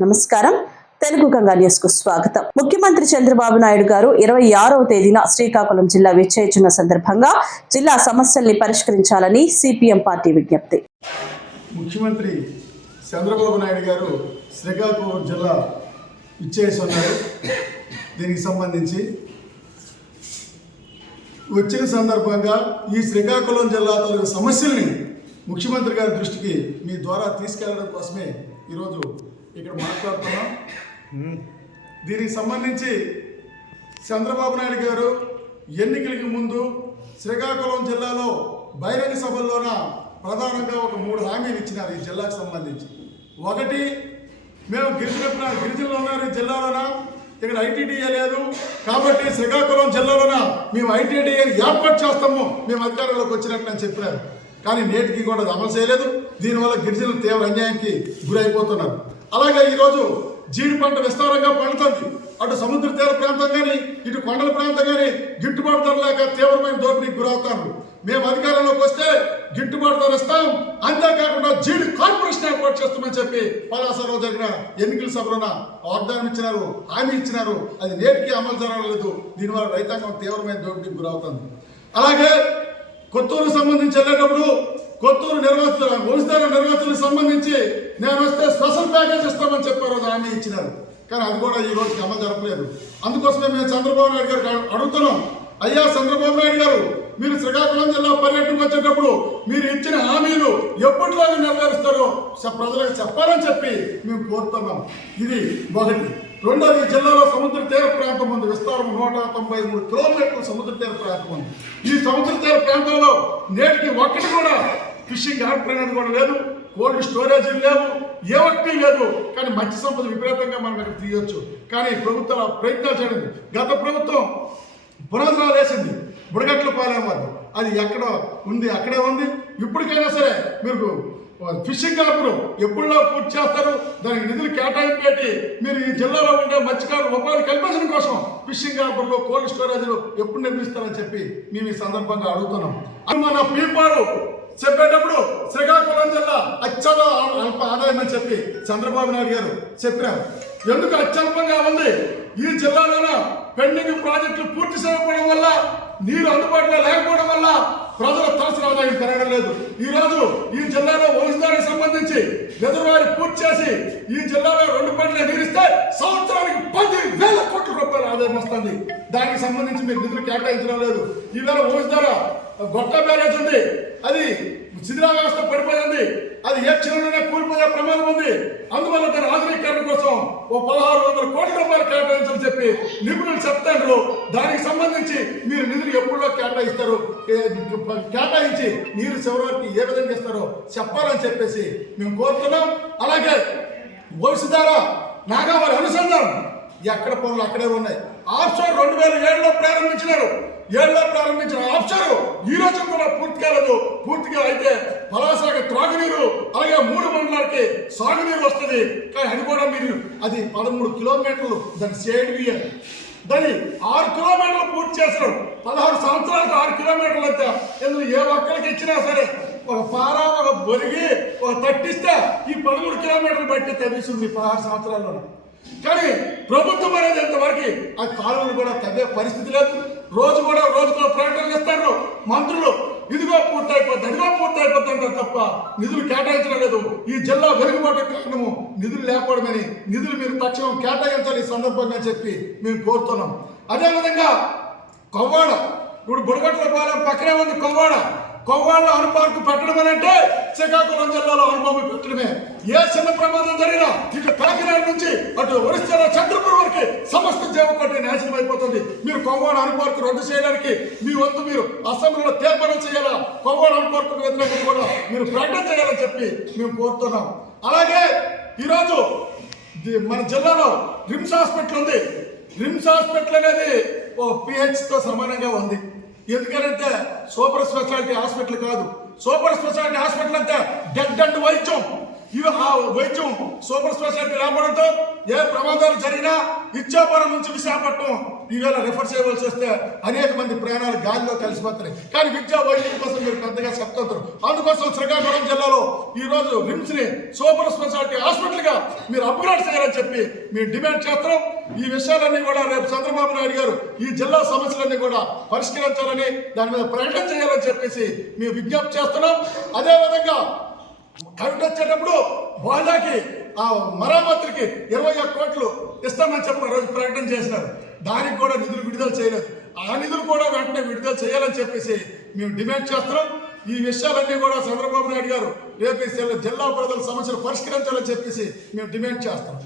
నమస్కారం. తెలుగు గంగా న్యూస్కు స్వాగతం. ముఖ్యమంత్రి చంద్రబాబు నాయుడు గారు ఇరవై ఆరవ తేదీన శ్రీకాకుళం జిల్లా విచ్చేచున్న సందర్భంగా జిల్లా సమస్యల్ని పరిష్కరించాలని సిపిఎం పార్టీ విజ్ఞప్తి. ముఖ్యమంత్రి చంద్రబాబు నాయుడు గారు శ్రీకాకుళం జిల్లా ఇచ్చేసి దీనికి సంబంధించి వచ్చిన సందర్భంగా ఈ శ్రీకాకుళం జిల్లా తాలూకు సమస్యల్ని ముఖ్యమంత్రి గారి దృష్టికి మీ ద్వారా తీసుకెళ్ళడం కోసమే ఈరోజు ఇక్కడ మాట్లాడుతున్నాం. దీనికి సంబంధించి చంద్రబాబు నాయుడు గారు ఎన్నికలకి ముందు శ్రీకాకుళం జిల్లాలో బహిరంగ సభల్లోన ప్రధానంగా ఒక మూడు హామీలు ఇచ్చినారు ఈ జిల్లాకు సంబంధించి. ఒకటి మేము గిరిజన గిరిజనులు ఉన్నారు ఈ జిల్లాలోన ఇక్కడ ఐటీడీఏ లేదు. కాబట్టి శ్రీకాకుళం జిల్లాలోన మేము ఐటీడీఏ ఏర్పాటు చేస్తాము మేము అధికారంలోకి వచ్చినట్టు అని చెప్పినారు. కానీ నేటికి కూడా అది అమలు చేయలేదు. దీనివల్ల గిరిజనులు తీవ్ర అన్యాయానికి గురైపోతున్నారు. అలాగే ఈరోజు జీడి పంట విస్తారంగా పండుతుంది. అటు సముద్ర తీర ప్రాంతం కానీ ఇటు కొండల ప్రాంతం కానీ గిట్టుబాటు ధర లేక తీవ్రమైన దోపిడీకి గురవుతారు. మేము అధికారంలోకి వస్తే గిట్టుబాటు ధర ఇస్తాం. అంతేకాకుండా జీడి కార్పొరేషన్ ఏర్పాటు చేస్తామని చెప్పి పలాసలో జరిగిన ఎన్నికల సభలోన వాగ్దానం ఇచ్చినారు హామీ ఇచ్చినారు. అది నేటికి అమలు జరగలేదు. దీనివల్ల రైతాంగం తీవ్రమైన దోపిడీకి గురవుతుంది. అలాగే కొత్తూరు సంబంధించి వెళ్ళేటప్పుడు కొత్తూరు నిర్వాసితుల వంశధార నిర్వాసితులకు సంబంధించి నేను వస్తే స్పెషల్ ప్యాకేజ్ ఇస్తామని చెప్పారు హామీ ఇచ్చినారు. కానీ అది కూడా ఈ రోజుకి అమలు జరపలేదు. అందుకోసమే మేము చంద్రబాబు నాయుడు గారికి అడుగుతున్నాం. అయ్యా చంద్రబాబు నాయుడు గారు మీరు శ్రీకాకుళం జిల్లా పర్యటనకు వచ్చేటప్పుడు మీరు ఇచ్చిన హామీలు ఎప్పటిలాగా నెరవేరుస్తారో ప్రజలకు చెప్పాలని చెప్పి మేము కోరుతున్నాం. ఇది ఒకటి రెండోది జిల్లాలో సముద్ర తీర ప్రాంతం ఉంది. విస్తారం నూట తొంభై మూడు కిలోమీటర్ల సముద్ర తీర ప్రాంతం ఉంది. ఈ సముద్ర తీర ప్రాంతంలో నేటికి ఒక్కటి కూడా ఫిషింగ్ హార్బర్ అనేది కూడా లేదు. కోల్డ్ స్టోరేజ్ లేవు. ఏ ఒక్కటి లేదు. కానీ మత్స్య సంపద విపరీతంగా మనం ఇక్కడ తీయొచ్చు. కానీ ప్రభుత్వాలు ప్రయత్నాలు చేయండి గత ప్రభుత్వం పునాదురాలు వేసింది. బుడగట్ల పాలెం వద్ద అది ఎక్కడ ఉంది అక్కడే ఉంది. ఇప్పటికైనా సరే మీరు ఫిషింగ్ హార్బర్ ఎప్పుడులో పూర్తి చేస్తారు? దానికి నిధులు కేటాయింపు పెట్టి మీరు ఈ జిల్లాలో ఉండే మత్స్యకారులు ఉపాధి కల్పించడం కోసం ఫిషింగ్ హార్బర్లో కోల్డ్ స్టోరేజ్లు ఎప్పుడు నిర్మిస్తారని చెప్పి మేము ఈ సందర్భంగా అడుగుతున్నాం. అది మన పీపారు చెప్పేటప్పుడు శ్రీకాకుళం జిల్లా అత్యల అల్ప ఆదాయం అని చెప్పి చంద్రబాబు నాయుడు గారు చెప్పారు. ఎందుకు అత్యల్పంగా ఉంది? ఈ జిల్లాలోన పెండింగ్ ప్రాజెక్టులు పూర్తి చేయకపోవడం వల్ల నీరు అందుబాటులో లేకపోవడం వల్ల ప్రజల తలసరి ఆదాయం పెరగడం లేదు. ఈ రోజు ఈ జిల్లాలో వంశధానికి సంబంధించి రిజర్వాయర్ పూర్తి చేసి ఈ జిల్లాలో రెండు పంటలు నీరిస్తే సంవత్సరానికి పది వేల కోట్ల రూపాయల ఆదాయం వస్తుంది. దానికి సంబంధించి మీరు నిధులు కేటాయించడం లేదు. ఈవేళ వంశధార గొట్ట బ్యారేజ్ ఉంది అది శిథిలావస్థ పడిపోయింది. అది ఏ క్షణంలోనే కూలిపోయే ప్రమాదం ఉంది. అందువల్ల దాని ఆధునీకరణ కోసం ఓ పదహారు వందల కోట్ల రూపాయలు కేటాయించని చెప్పి నిపుణులు చెప్తారు దానికి సంబంధించి మీరు నిధులు ఎప్పుడో కేటాయిస్తారు. కేటాయించి నీరు చివరికి ఏ విధంగా ఇస్తారో చెప్పాలని చెప్పేసి మేము కోరుతున్నాం. అలాగే వంశధార నాగావళి అనుసంధానం. ఎక్కడ పనులు అక్కడే ఉన్నాయి. ఆఫ్షోర్ రెండు వేల ఏడులో ప్రారంభించినారు. ఏడులో ప్రారంభించిన ఆఫ్షోర్ ఈ రోజు కూడా పూర్తి కాలేదు పూర్తిగా అయితే పలాసకి త్రాగునీరు అలాగే మూడు మండలాలకి సాగునీరు వస్తుంది. కానీ అది కూడా మీరు అది పదమూడు కిలోమీటర్లు దాని సేడివియర్ దాన్ని ఆరు కిలోమీటర్లు పూర్తి చేస్తారు పదహారు సంవత్సరాలకు ఆరు కిలోమీటర్లు అంతా. ఎందుకు ఏ ఒక్కరికి ఇచ్చినా సరే ఒక పార ఒక బొరిగి ఒక తట్టిస్తే ఈ పదమూడు కిలోమీటర్లు బట్టి తెలుస్తుంది పదహారు సంవత్సరాల్లో కానీ ప్రభుత్వం అనేది ఇంతవరకు ఆ కాలువలు కూడా తగ్గే పరిస్థితి లేదు. రోజు కూడా రోజుకో ప్రకటనలు ఇస్తారు. మంత్రులు ఇదిగో పూర్తి అయిపోద్ది అదిగో పూర్తి అంటారు తప్ప నిధులు కేటాయించడం లేదు. ఈ జిల్లా వెలుగుబాటు కారణము నిధులు లేకపోవడమని నిధులు మీరు తక్షణం కేటాయించాలి ఈ సందర్భంగా చెప్పి మేము కోరుతున్నాం. అదేవిధంగా కొవ్వాడ ఇప్పుడు బుడగట్ల పాలెం పక్కనే ఉంది కొవ్వాడ. కొవ్వాళ్ళ అనుపార్కు పెట్టడం అని అంటే శ్రీకాకుళం జిల్లాలో అనుభవం పెట్టడమే. ఏ చిన్న ప్రమాదం జరిగినా ఇటు కాకినాడ నుంచి అటు ఒరిస్సాల చంద్రపురం వరకు సమస్త జీవకోటి నాశనం అయిపోతుంది. మీరు కొవ్వాడ అనుపార్కు రద్దు చేయడానికి మీ వంతు మీరు అసెంబ్లీలో తీర్మానం చేయాలా? కొవ్వాడ అనుపార్కు వ్యతిరేకంగా కూడా మీరు ప్రకటన చేయాలని చెప్పి మేము కోరుతున్నాం. అలాగే ఈరోజు మన జిల్లాలో రిమ్స్ హాస్పిటల్ ఉంది. రిమ్స్ హాస్పిటల్ అనేది ఓ పిహెచ్తో సమానంగా ఉంది. ఎందుకంటే సూపర్ స్పెషాలిటీ హాస్పిటల్ కాదు. సూపర్ స్పెషాలిటీ హాస్పిటల్ అంటే డెడ్ అండ్ వైద్యం. ఇవి ఆ వైద్యం సూపర్ స్పెషాలిటీ రావడంతో ఏ ప్రమాదాలు జరిగినా ఇచ్చాపురం నుంచి విశాఖపట్నం ఈవేళ రిఫర్ చేయవలసి వస్తే అనేక మంది ప్రాణాలు గాలిలో కలిసిపోతున్నాయి. కానీ విద్యా వైద్యం కోసం మీరు పెద్దగా స్వతంత్రం అందుకోసం శ్రీకాకుళం జిల్లాలో ఈ రోజు రిమ్స్ని సూపర్ స్పెషాలిటీ హాస్పిటల్గా మీరు అప్గ్రేడ్ చేయాలని చెప్పి మేము డిమాండ్ చేస్తున్నాం. ఈ విషయాలన్నీ కూడా రేపు చంద్రబాబు నాయుడు గారు ఈ జిల్లా సమస్యలన్నీ కూడా పరిష్కరించాలని దాని మీద ప్రకటన చేయాలని చెప్పేసి మేము విజ్ఞప్తి చేస్తున్నాం. అదేవిధంగా కరెంట్ వచ్చేటప్పుడు వాళ్ళకి ఆ మరామతులకి ఇరవై ఒక్క కోట్లు ఇస్తామని చెప్పి రోజు ప్రకటన చేసినారు. దానికి కూడా నిధులు విడుదల చేయలేదు. ఆ నిధులు కూడా వెంటనే విడుదల చేయాలని చెప్పేసి మేము డిమాండ్ చేస్తున్నాం. ఈ విషయాలన్నీ కూడా చంద్రబాబు నాయుడు గారు రేపు జిల్లా ప్రజల సమస్యలు పరిష్కరించాలని చెప్పేసి మేము డిమాండ్ చేస్తాం